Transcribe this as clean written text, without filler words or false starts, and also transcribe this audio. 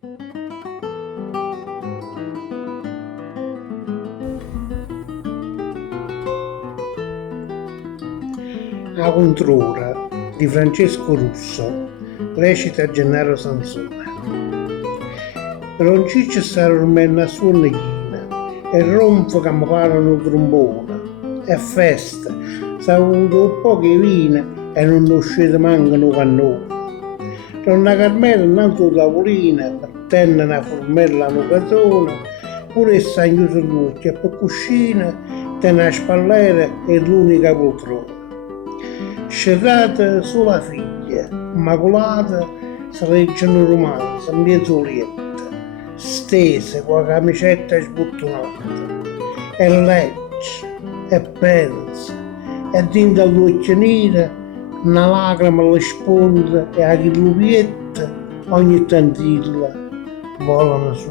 La controra di Francesco Russo recita Gennaro Sansone. Non ci sta dormendo a suoneghina e ronfo che mi pare un trombone. È festa, sta avuto poche vine e non uscite manco un cannone. Donna Carmela innanzi alla tavolina, battendo una formella a un gattone, pure sta chiuso l'occhio per cucina, te una spallera e l'unica poltrona. Scerrata sulla figlia, immacolata, si legge un romanzo, mezz'orietta, stesa con la camicetta sbottonata, e legge, e pensa, e dentro all'occhio nera, una lacrima alle sponde e a chi lupietta, ogni tantilla volano su